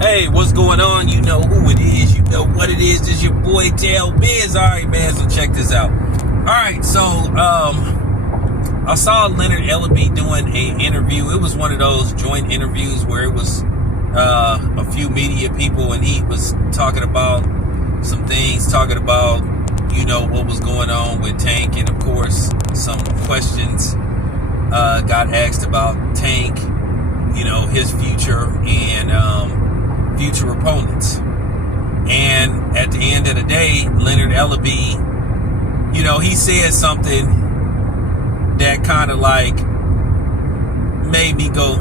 Hey, what's going on? You know who it is. You know what it is. This is your boy, Tail Biz. All right, man, so check this out. All right, so I saw Leonard Ellerbe doing an interview. It was one of those joint interviews where it was a few media people, and he was talking about some things, talking about, you know, what was going on with Tank, and of course, some questions got asked about Tank, you know, his future and future opponents. And at the end of the day, Leonard Ellerbe, you know, he said something that kind of like made me go,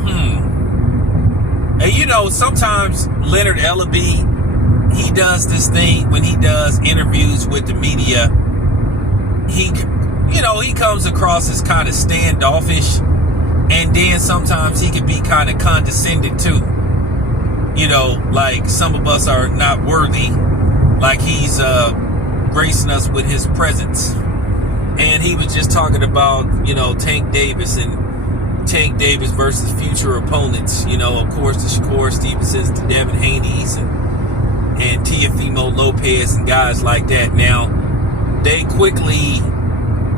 And you know, sometimes Leonard Ellerbe, he does this thing when he does interviews with the media. He, you know, he comes across as kind of standoffish, and then sometimes he can be kind of condescending too. You know, like some of us are not worthy, like he's gracing us with his presence. And he was just talking about, you know, Tank Davis and Tank Davis versus future opponents. You know, of course, the Shakur Stevensons, the Devin Haney's, and Teofimo Lopez and guys like that. Now, they quickly,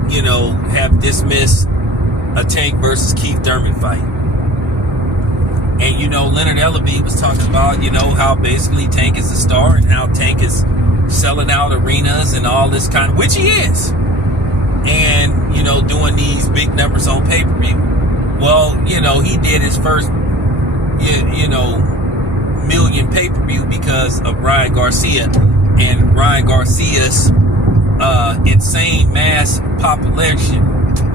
you know, have dismissed a Tank versus Keith Thurman fight. And, you know, Leonard Ellerbe was talking about, you know, how basically Tank is a star and how Tank is selling out arenas and all this kind of, which he is. And, you know, doing these big numbers on pay-per-view. Well, you know, he did his first, you know, million pay-per-view because of Ryan Garcia. And Ryan Garcia's insane mass population,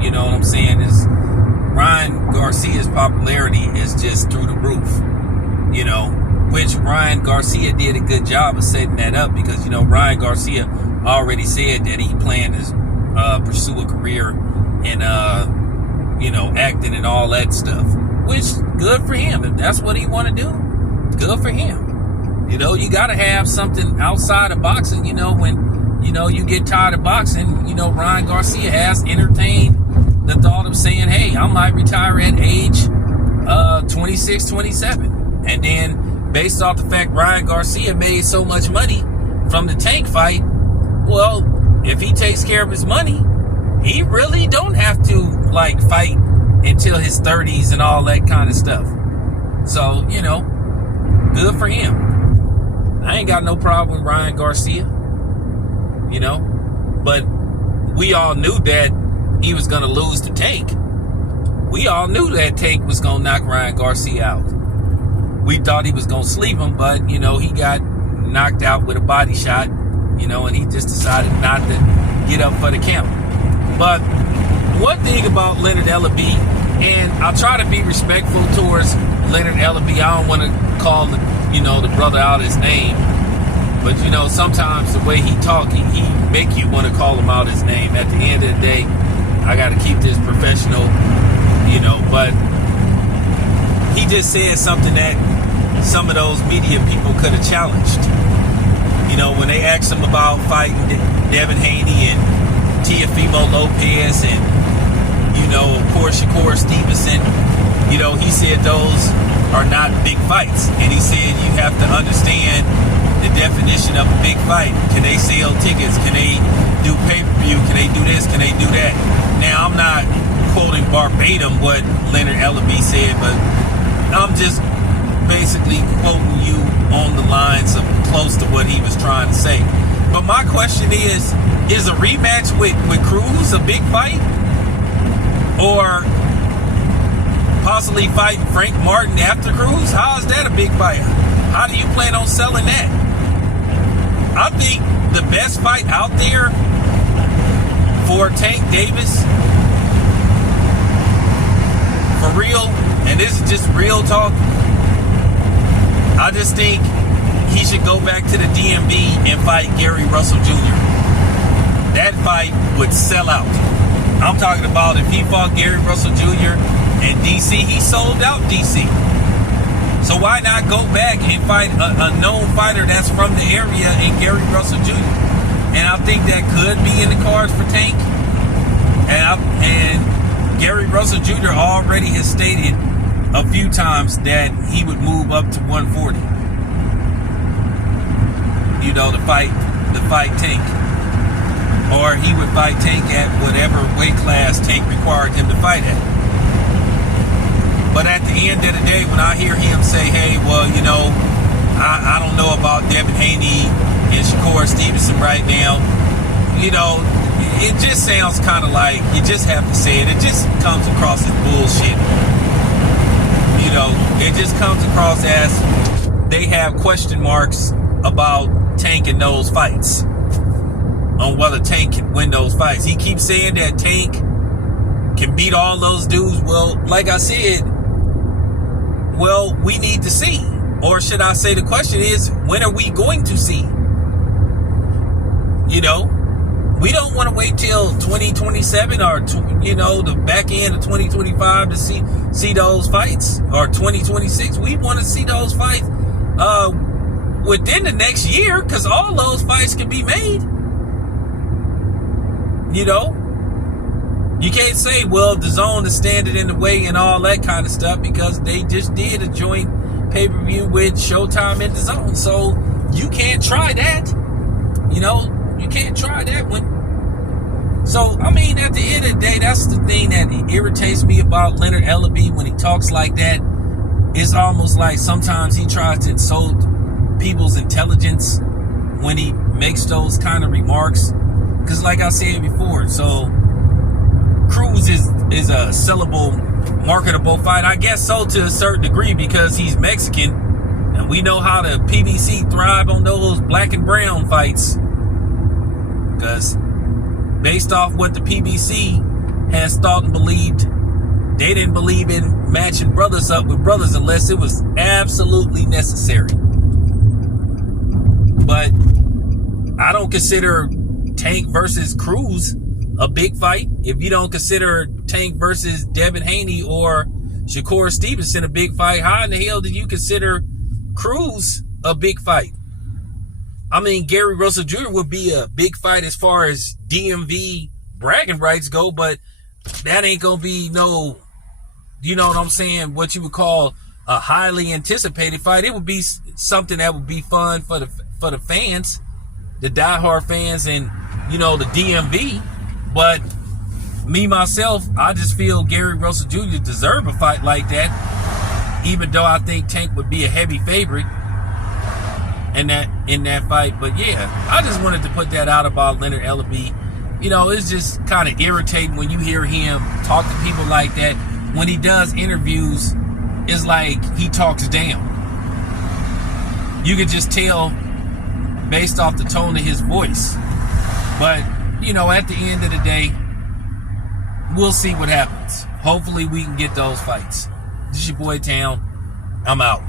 you know what I'm saying, is Ryan Garcia's popularity is just through the roof, you know, which Ryan Garcia did a good job of setting that up because, you know, Ryan Garcia already said that he planned to pursue a career in, you know, acting and all that stuff, which good for him. If that's what he want to do, good for him. You know, you got to have something outside of boxing, you know, when, you know, you get tired of boxing. You know, Ryan Garcia has entertained the thought of saying, hey, I might retire at age 26, 27. And then based off the fact Ryan Garcia made so much money from the Tank fight, well, if he takes care of his money, he really don't have to like fight until his 30s and all that kind of stuff. So, you know, good for him. I ain't got no problem with Ryan Garcia, you know, but we all knew that he was going to lose to Tank. We all knew that Tank was going to knock Ryan Garcia out. We thought he was going to sleep him, but, you know, he got knocked out with a body shot, you know, and he just decided not to get up for the count. But one thing about Leonard Ellerbe, and I'll try to be respectful towards Leonard Ellerbe. I don't want to call the, you know, the brother out his name, but, you know, sometimes the way he talk, he make you want to call him out his name. At the end of the day, I got to keep this professional, you know, but he just said something that some of those media people could have challenged. You know, when they asked him about fighting Devin Haney and Teofimo Lopez and, you know, of course, Shakur Stevenson, you know, he said those are not big fights. And he said you have to understand the definition of a big fight. Can they sell tickets? Can they do pay-per-view? Can they do this? Can they do that? Now, I'm not quoting verbatim what Leonard Ellerbe said, but I'm just basically quoting you on the lines of close to what he was trying to say. But my question is a rematch with Cruz a big fight? Or possibly fighting Frank Martin after Cruz? How is that a big fight? How do you plan on selling that? I think the best fight out there for Tank Davis, for real, and this is just real talk, I just think he should go back to the DMV and fight Gary Russell Jr. That fight would sell out. I'm talking about if he fought Gary Russell Jr. in DC, he sold out DC. So why not go back and fight a known fighter that's from the area in Gary Russell Jr.? And I think that could be in the cards for Tank. And Gary Russell Jr. already has stated a few times that he would move up to 140. to fight Tank. Or he would fight Tank at whatever weight class Tank required him to fight at. But at the end of the day, when I hear him say, hey, well, I don't know about Devin Haney and Shakur Stevenson right now, it just sounds kind of like you just have to say it. It just comes across as bullshit. It just comes across as they have question marks about Tank in those fights, on whether Tank can win those fights. He keeps saying that Tank can beat all those dudes. Well, like I said, we need to see. Or should I say the question is, when are we going to see? We don't want to wait till 2027 or, the back end of 2025 to see those fights, or 2026. We want to see those fights within the next year, because all those fights can be made. You can't say, the zone is standing in the way and all that kind of stuff, because they just did a joint pay-per-view with Showtime and the zone. So you can't try that. You can't try that one. So, at the end of the day, that's the thing that irritates me about Leonard Ellerbe when he talks like that. It's almost like sometimes he tries to insult people's intelligence when he makes those kind of remarks. Because like I said before, so Cruz is a sellable, marketable fight. I guess so, to a certain degree, because he's Mexican. And we know how the PBC thrive on those black and brown fights. Because based off what the PBC has thought and believed, they didn't believe in matching brothers up with brothers unless it was absolutely necessary. But I don't consider Tank versus Cruz a big fight. If you don't consider Tank versus Devin Haney or Shakur Stevenson a big fight, how in the hell did you consider Cruz a big fight? Gary Russell Jr. would be a big fight as far as DMV bragging rights go, but that ain't gonna be no, what you would call a highly anticipated fight. It would be something that would be fun for the fans, the diehard fans, and the DMV. But me myself, I just feel Gary Russell Jr. deserve a fight like that, even though I think Tank would be a heavy favorite in that fight. But yeah, I just wanted to put that out about Leonard Ellerbe. It's just kind of irritating when you hear him talk to people like that. When he does interviews, it's like he talks down. You could just tell based off the tone of his voice. But at the end of the day, we'll see what happens. Hopefully we can get those fights. This is your boy Town. I'm out.